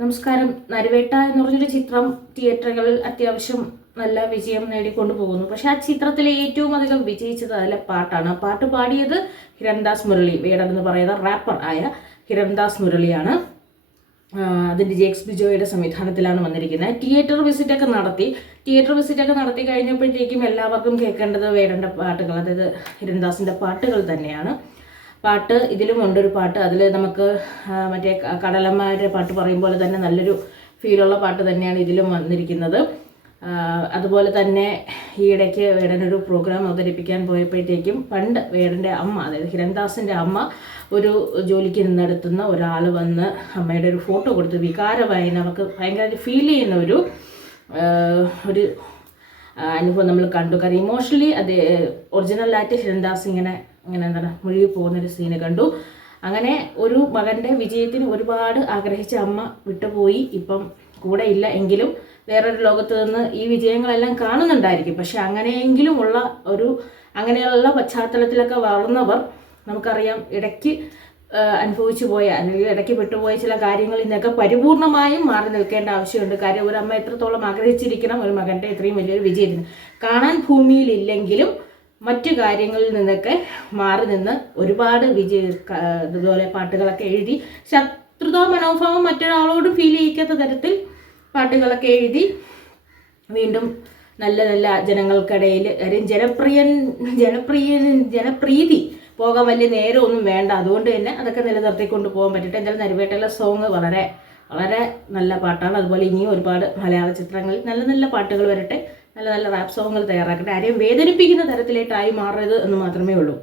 നമസ്കാരം. നരിവേട്ട എന്ന് പറഞ്ഞൊരു ചിത്രം തിയേറ്ററുകളിൽ അത്യാവശ്യം നല്ല വിജയം നേടിക്കൊണ്ടു പോകുന്നു. പക്ഷെ ആ ചിത്രത്തിലെ ഏറ്റവും അധികം വിജയിച്ചത് അതിലെ പാട്ടാണ്. ആ പാട്ട് പാടിയത് ഹിരൺദാസ് മുരളി, വേടൻ എന്ന് പറയുന്ന റാപ്പർ ആയ ഹിരൺദാസ് മുരളിയാണ്. അതിൻ്റെ ജെക്സ് ബിജോയുടെ സംവിധാനത്തിലാണ് വന്നിരിക്കുന്നത്. തിയേറ്റർ വിസിറ്റൊക്കെ നടത്തി കഴിഞ്ഞപ്പോഴത്തേക്കും എല്ലാവർക്കും കേൾക്കേണ്ടത് വേടൻ്റെ പാട്ടുകൾ, അതായത് ഹിരൺദാസിൻ്റെ പാട്ടുകൾ തന്നെയാണ്. പാട്ട് ഇതിലും ഉണ്ടൊരു പാട്ട്, അതിൽ നമുക്ക് മറ്റേ കടലമ്മയുടെ പാട്ട് പറയും പോലെ തന്നെ നല്ലൊരു ഫീലുള്ള പാട്ട് തന്നെയാണ് ഇതിലും വന്നിരിക്കുന്നത്. അതുപോലെ തന്നെ ഈയിടയ്ക്ക് വേടനൊരു പ്രോഗ്രാം അവതരിപ്പിക്കാൻ പോയപ്പോഴത്തേക്കും പണ്ട് വേടൻ്റെ അമ്മ, അതായത് ഹിരൺദാസിൻ്റെ അമ്മ ഒരു ജോലിക്ക് നിന്നെടുത്തുന്ന ഒരാൾ വന്ന് അമ്മയുടെ ഒരു ഫോട്ടോ കൊടുത്ത് വികാരമായി നമുക്ക് ഭയങ്കര ഫീൽ ചെയ്യുന്ന ഒരു അനുഭവം നമ്മൾ കണ്ടു. കാരണം ഇമോഷണലി അത് ഒറിജിനലായിട്ട് ഹിരൺദാസ് ഇങ്ങനെ എന്താണ് മുഴുകി പോകുന്നൊരു സീന് കണ്ടു. അങ്ങനെ ഒരു മകൻ്റെ വിജയത്തിന് ഒരുപാട് ആഗ്രഹിച്ച അമ്മ വിട്ടുപോയി, ഇപ്പം കൂടെ ഇല്ല. എങ്കിലും വേറൊരു ലോകത്ത് നിന്ന് ഈ വിജയങ്ങളെല്ലാം കാണുന്നുണ്ടായിരിക്കും. പക്ഷെ അങ്ങനെയെങ്കിലും ഉള്ള അങ്ങനെയുള്ള പശ്ചാത്തലത്തിലൊക്കെ വളർന്നവർ നമുക്കറിയാം, ഇടയ്ക്ക് അനുഭവിച്ചു പോയ അല്ലെങ്കിൽ ഇടയ്ക്ക് വിട്ടുപോയ ചില കാര്യങ്ങളിൽ നിന്നൊക്കെ പരിപൂർണമായും മാറി നിൽക്കേണ്ട ആവശ്യമുണ്ട്. കാര്യം ഒരു അമ്മ എത്രത്തോളം ആഗ്രഹിച്ചിരിക്കണം ഒരു മകൻ്റെ ഇത്രയും വലിയൊരു വിജയത്തിന്. കാണാൻ ഭൂമിയിലില്ലെങ്കിലും മറ്റു കാര്യങ്ങളിൽ നിന്നൊക്കെ മാറി നിന്ന് ഒരുപാട് ഇതുപോലെ പാട്ടുകളൊക്കെ എഴുതി, ശത്രുതാ മനോഭാവം മറ്റൊരാളോട് ഫീൽ ചെയ്യിക്കാത്ത തരത്തിൽ പാട്ടുകളൊക്കെ എഴുതി വീണ്ടും നല്ല നല്ല ജനങ്ങൾക്കിടയിൽ ജനപ്രീതി പോകാൻ വലിയ നേരമൊന്നും വേണ്ട. അതുകൊണ്ട് തന്നെ അതൊക്കെ നിലനിർത്തിക്കൊണ്ട് പോകാൻ പറ്റട്ടെ. എന്തായാലും നരിവേട്ടയിലെ സോങ് വളരെ വളരെ നല്ല പാട്ടാണ്. അതുപോലെ ഇനിയും ഒരുപാട് മലയാള ചിത്രങ്ങളിൽ നല്ല നല്ല പാട്ടുകൾ വരട്ടെ, നല്ല നല്ല റാപ്പ് സോങ്ങുകൾ തയ്യാറാക്കട്ടെ. ആരെയും വേദനിപ്പിക്കുന്ന തരത്തിലേട്ടായി മാറരുത് എന്ന് മാത്രമേ ഉള്ളൂ.